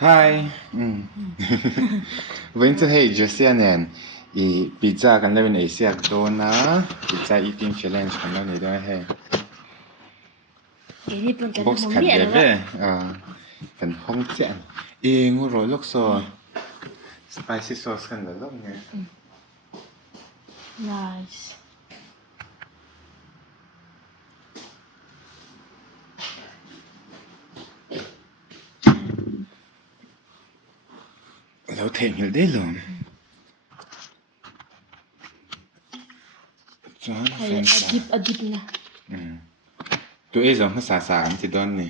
Hi. Going to hey Josiane i pizza kan lewin Asia dona pizza eating challenge kan lo ni do hey Ini pun kan box mau kan biar lebe apa? kan hong chen ngu ro lok so spicy sauce kan lo nge Nice. lo theng hil de lo chuan Hay adip na. tu e zong sa sa am ti don ni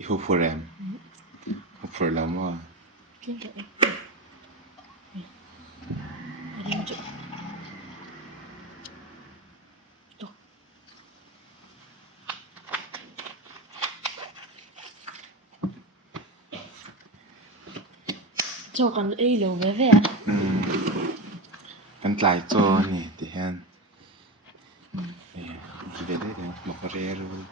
I hu phurem hu phur lo mo Kinta eh. Ada macam. Tuh. Cho kan eh lo ve à? kan tlai cho ni ti han về đây đấy một cái rare luôn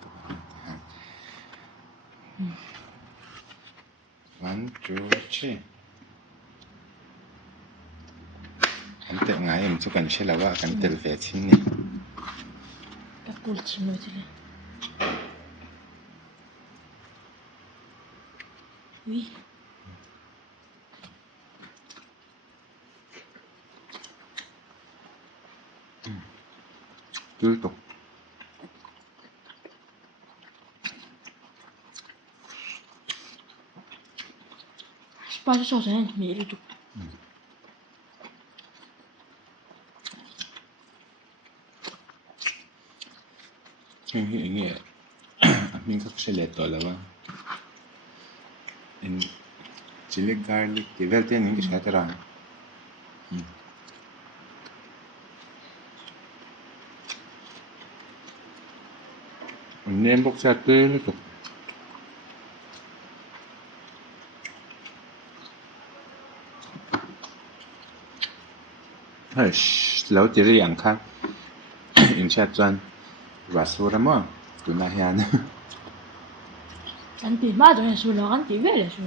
one two three kan tel ngay em chu kan shela wa kan tel ve chin ni Tak kulcim lo tu le. Ui. tul tok Spicy sauce ni meri tu. ini mình có shela to la wa in chili garlic ti vel ten ni sha tara nem bok sa tul tok hai lâu chỉ riêng ăn khác in chat chuan rasu ramo tu na hian Kan ti ma tu su lo kan ti ve le su.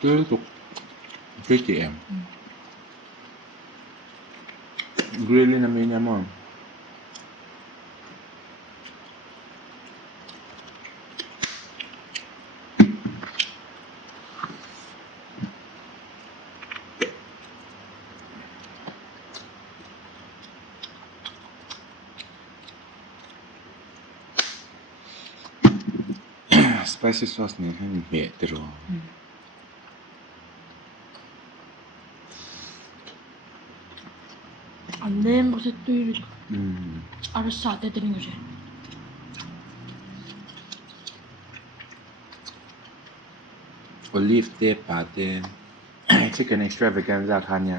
tul tok cái chị em grilling na mình mo spicy sauce ni han me tro Andem bos tu. Ada sate tu ni je. olive te pa te chicken extravaganza kanya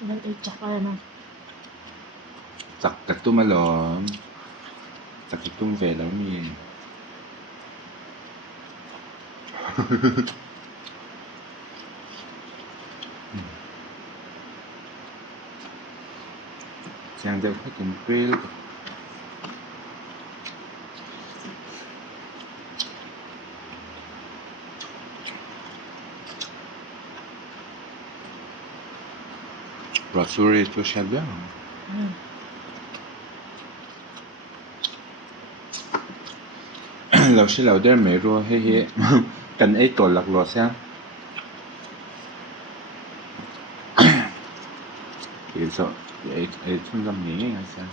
Dan eh cakap na.จักกระตุ้มมาหลอมจักกระตุ้มเฟแล้วมีอย่างเดียวให้กินกริลรสซูริตัวเชลเบียเราใช่เราได้ไม่รู้ให้เฮกันไอ้ตัวหลักรสเนี่ยเดี๋ยวจะไอ้ทุ่งกำนี้ไงซะ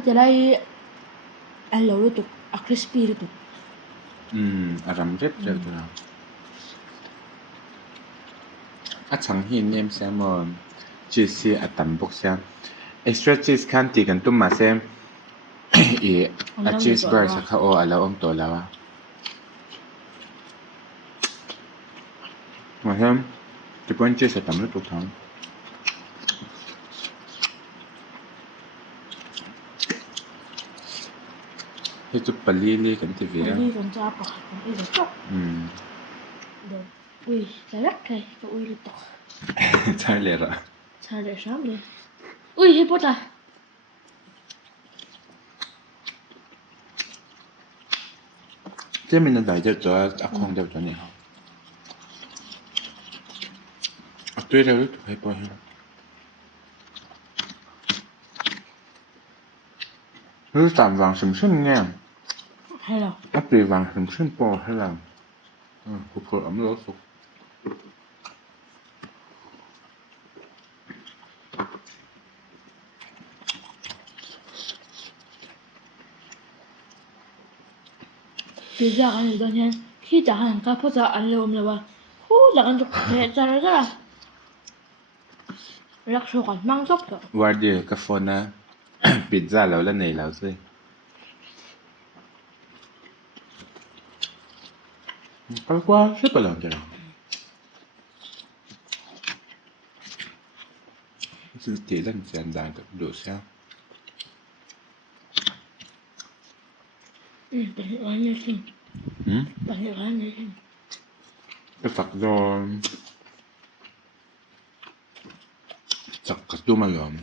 เขาจะได้อร่อยตุกคริสปี้ตุก aram rep rep ra a chang hi nem salmon cheese atam bok sia extra cheese kan ti kan tum ma sem e a cheeseburger sa kha o ala om to lawa mà thêm thì bọn chia sẻ tầm nước tục thắng thì chụp bali li cần thì về นี่กันจ้าปะอีจะจบเดี๋ยวอุ้ยจะรักใครก็อุ้ยเลยต่อ sai lẹ rồi ใช่เลยซ้ำเลยอุ้ยให้ปวดอ่ะ thế mình là đại cho không đều cho này không tuy đâu được hay bao nhiêu thứ tạm vàng sừng sững nghe ให้เรา áp tùy vàng sừng sững bò hay là cục phở ấm lỗ sụp bây giờ anh đón nhận khi trả hàng cả phút giờ anh lưu là ba hú là anh chụp thế ra rồi đó lắc số còn mang tóc rồi qua đi cái phone á pizza lâu lên này lâu rồi có quá rất là lần rồi sự chỉ lần dàn đànกับđồ sao bạn hiểu anh như thế bạn hiểu anh như thế cái phật do chặt cả tu mà lượm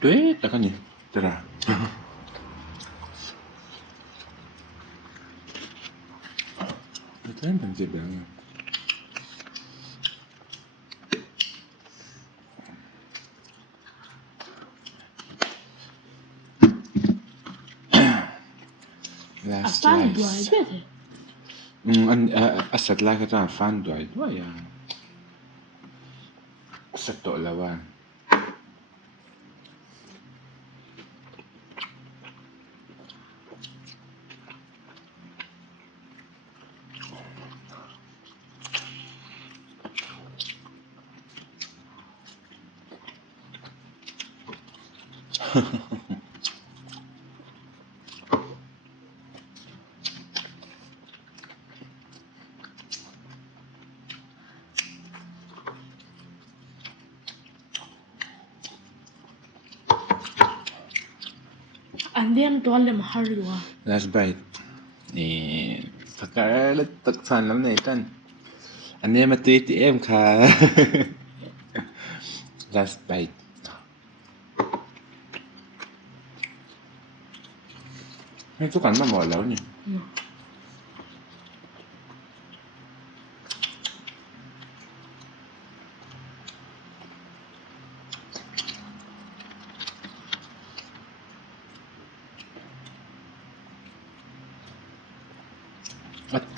tuế ta cái gì ta ra thế bằng gì vậy last phán đuổi slice chứ thế anh asat la cái ta fan đuổi đuổi à asat tội là wa anh đi ăn toán làm hay rồi last biteนี่ผักกาดแล้วตักสันแล้วไหนตันอันนี้มาตีทีเอ็มค่ะ last biteให้ทุกคนมาหมดแล้วนี่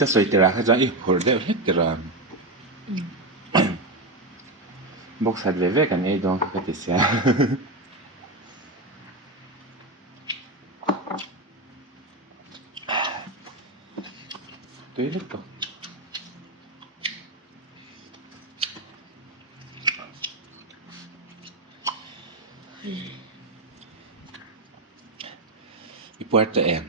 ก็สวยแต่ละเขาจะอีกหัวเดียวเฮ็ดแต่ละบอกสัตว์เว่ๆกันไอ้ดองก็ติดเสียตัวเล็กตัวอีปวดตัวเอง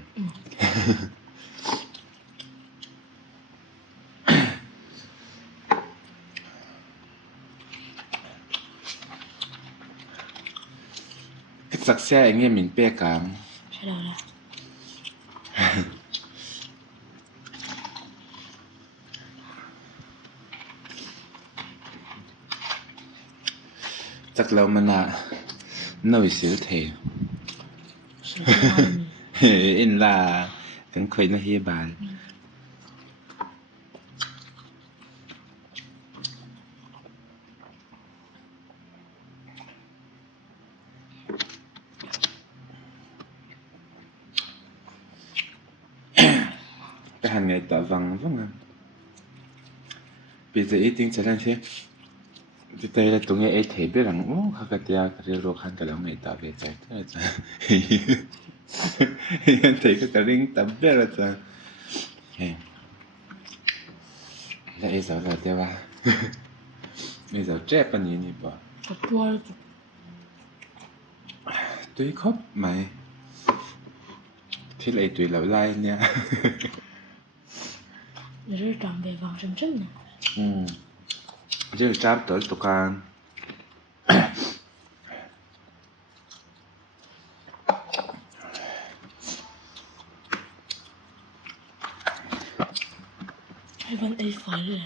สักแซ่เงี้ยมินเป้กลางใช่แล้วนะจากเรามันอะน่าวิสิทธิ์เทอินลากันเคยน่าเฮียบาน hàng ngày tạ vắng vâng à bây giờ eating challenge thế thì đây là tụi nghe ấy thấy biết rằng ô khá cái tia lô khăn cái lòng ngày tạ về chạy thế là chả thấy cái ring tập biết là chả là ấy giờ là tia ba ấy giờ trẻ bao nhiêu nhỉ bỏ Có tua tuy khóc mày thế lại tùy lão lai nha rồi tròn về vòng sâm sâm nè. chứ chắp tới tụi con Hay vẫn ấy phải rồi.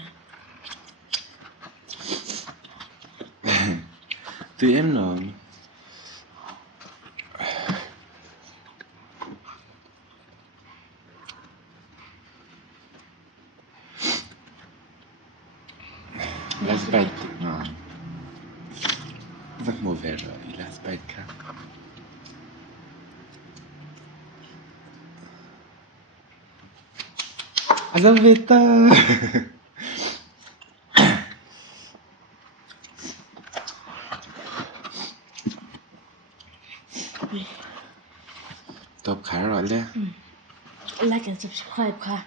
tụi em nó last bite rất mùa về rồi last bite khác Azaveta top khá rồi đấy Like and subscribe ค่ะ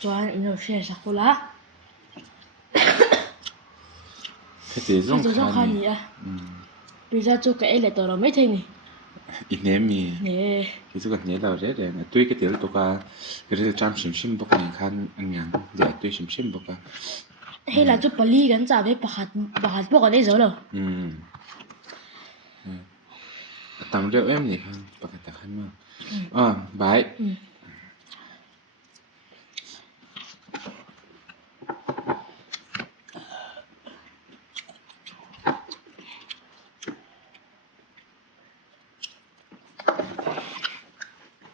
join and share สักคนละ cái gì Cái giống giống khá nhỉ à bây giờ cho cái lại tao nó mấy thế này ít ném mi nè cái gì còn nhớ đâu đấy đấy tuy cái tiếng tụi con cái gì chăm sim bốc này khăn anh nhàng để tuy sim bốc à hay là cho Bali gắn trả với bà hạt bốc ở đây rồi đâu tầm rượu em nhỉ không bạc tạc khăn mà bye